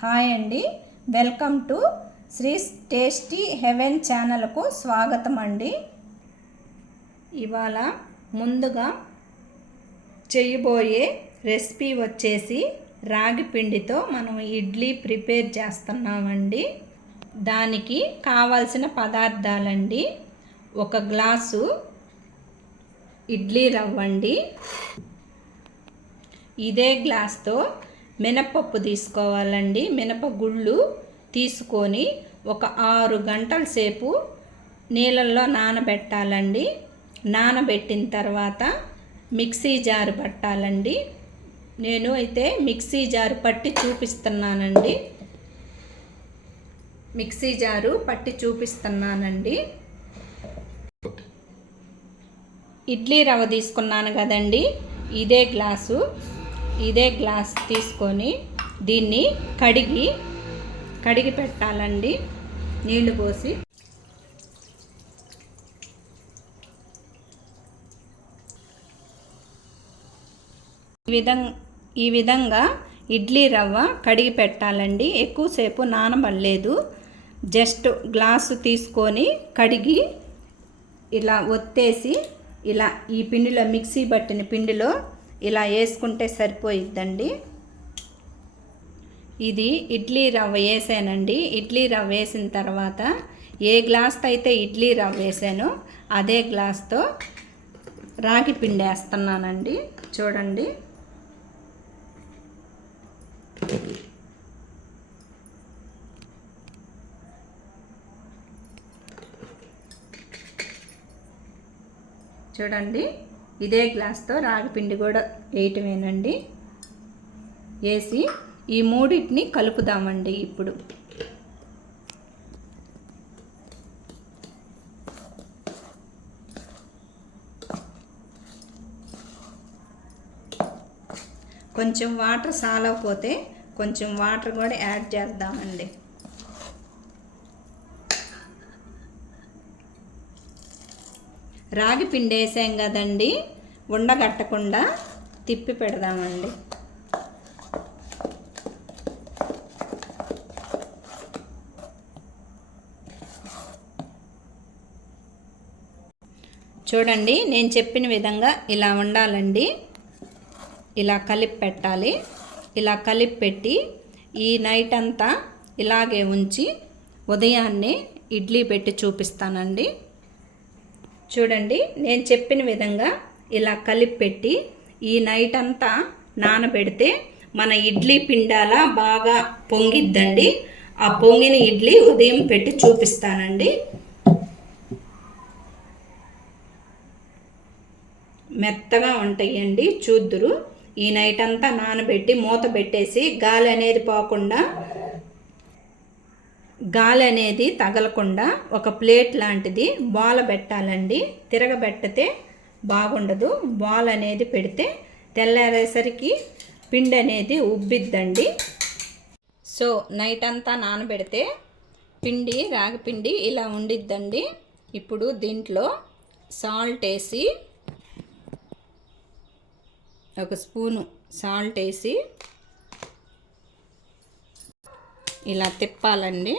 Hi అండి, welcome to Sri tasty heaven ఛానల్కు స్వాగతం అండి. ఇవాళ ముందుగా చేయబోయే రెసిపీ వచ్చేసి రాగి పిండితో మనం ఇడ్లీ ప్రిపేర్ చేస్తున్నామండి. దానికి కావాల్సిన పదార్థాలండి: 1 గ్లాసు ఇడ్లీ రవ్వ అండి. ఇదే గ్లాస్తో మినపప్పు తీసుకోవాలండి. మినపగుళ్ళు తీసుకొని ఒక 6 గంటల సేపు నీళ్ళల్లో నానబెట్టాలండి. నానబెట్టిన తర్వాత మిక్సీ జారు పట్టాలండి. నేను అయితే మిక్సీ జారు పట్టి చూపిస్తున్నానండి. మిక్సీ జారు పట్టి చూపిస్తున్నానండి. ఇడ్లీ రవ్వ తీసుకున్నాను కదండి, ఇదే గ్లాస్ తీసుకొని దీన్ని కడిగి పెట్టాలండి. నీళ్లు పోసి ఈ విధంగా ఇడ్లీ రవ్వ కడిగి పెట్టాలండి. ఎక్కువసేపు నానబడలేదు. జస్ట్ గ్లాసు తీసుకొని కడిగి ఇలా ఒత్తేసి ఇలా ఈ పిండిలో, మిక్సీ పట్టిన పిండిలో ఇలా వేసుకుంటే సరిపోయిద్దండి. ఇది ఇడ్లీ రవ్వ వేసానండి. ఇడ్లీ రవ్వ వేసిన తర్వాత ఏ గ్లాస్తో అయితే ఇడ్లీ రవ్వ వేసానో అదే గ్లాస్తో రాగి పిండి వేస్తున్నానండి. చూడండి, చూడండి, ఇదే గ్లాస్తో రాగి పిండి కూడా వేయటమేనండి. వేసి ఈ మూడింటిని కలుపుదామండి. ఇప్పుడు కొంచెం వాటర్ సాలకపోతే కొంచెం వాటర్ కూడా యాడ్ చేద్దామండి. రాగి పిండి వేసాం కదండి, ఉండగట్టకుండా తిప్పి పెడదామండి. చూడండి, నేను చెప్పిన విధంగా ఇలా ఉండాలండి. ఇలా కలిపి పెట్టాలి. ఇలా కలిపి పెట్టి ఈ నైట్ అంతా ఇలాగే ఉంచి ఉదయాన్నే ఇడ్లీ పెట్టి చూపిస్తానండి. చూడండి, నేను చెప్పిన విధంగా ఇలా కలిపి పెట్టి ఈ నైట్ అంతా నానబెడితే మన ఇడ్లీ పిండాలా బాగా పొంగిద్దండి. ఆ పొంగిన ఇడ్లీ ఉదయం పెట్టి చూపిస్తానండి. మెత్తగా ఉంటాయండి, చూద్దురు. ఈ నైట్ అంతా నానబెట్టి మూత పెట్టేసి గాలి అనేది పోకుండా, గాలి అనేది తగలకుండా ఒక ప్లేట్ లాంటిది బాల పెట్టాలండి. తిరగబెట్టితే బాగుండదు. బాల్ అనేది పెడితే తెల్లారేసరికి పిండి అనేది ఉబ్బిద్దండి. సో నైట్ అంతా నానబెడితే పిండి, రాగి పిండి ఇలా ఉండిద్దండి. ఇప్పుడు దీంట్లో సాల్ట్ వేసి, 1 స్పూను సాల్ట్ వేసి ఇలా తిప్పాలండి.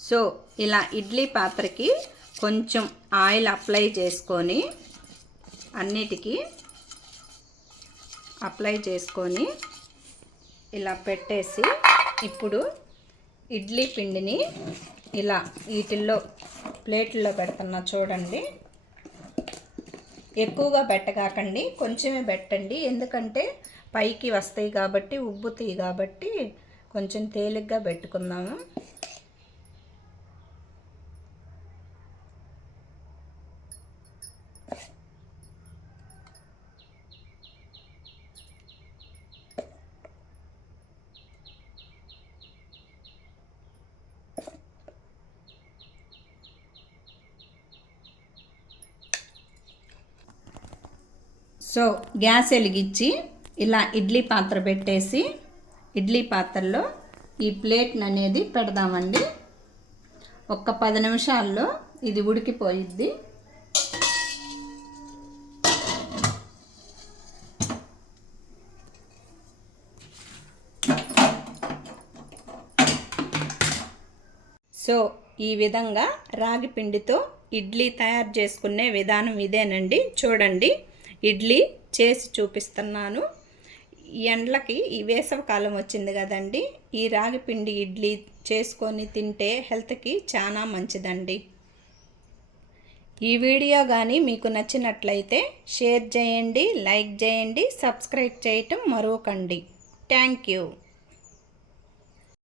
సో ఇలా ఇడ్లీ పాత్రకి కొంచెం ఆయిల్ అప్లై చేసుకొని, అన్నిటికీ అప్లై చేసుకొని ఇలా పెట్టేసి, ఇప్పుడు ఇడ్లీ పిండిని ఇలా వీటిల్లో ప్లేట్లో పెడుతున్నా. చూడండి, ఎక్కువగా పెట్టగాకండి, కొంచెమే పెట్టండి. ఎందుకంటే పైకి వస్తాయి కాబట్టి, ఉబ్బుతాయి కాబట్టి కొంచెం తేలిగ్గా పెట్టుకుందాము. సో గ్యాస్ వెలిగించి ఇలా ఇడ్లీ పాత్ర పెట్టేసి, ఇడ్లీ పాత్రలో ఈ ప్లేట్ని అనేది పెడదామండి. ఒక్క 10 నిమిషాల్లో ఇది ఉడికిపోయిద్ది. సో ఈ విధంగా రాగి పిండితో ఇడ్లీ తయారు చేసుకునే విధానం ఇదేనండి. చూడండి, ఇడ్లీ చేసి చూపిస్తున్నాను. ఈ ఎండలకి ఈ వేసవికాలం వచ్చింది కదండి, ఈ రాగి పిండి ఇడ్లీ చేసుకొని తింటే హెల్త్కి చాలా మంచిదండి. ఈ వీడియో కానీ మీకు నచ్చినట్లయితే షేర్ చేయండి, లైక్ చేయండి, సబ్స్క్రైబ్ చేయటం మరవకండి. Thank you.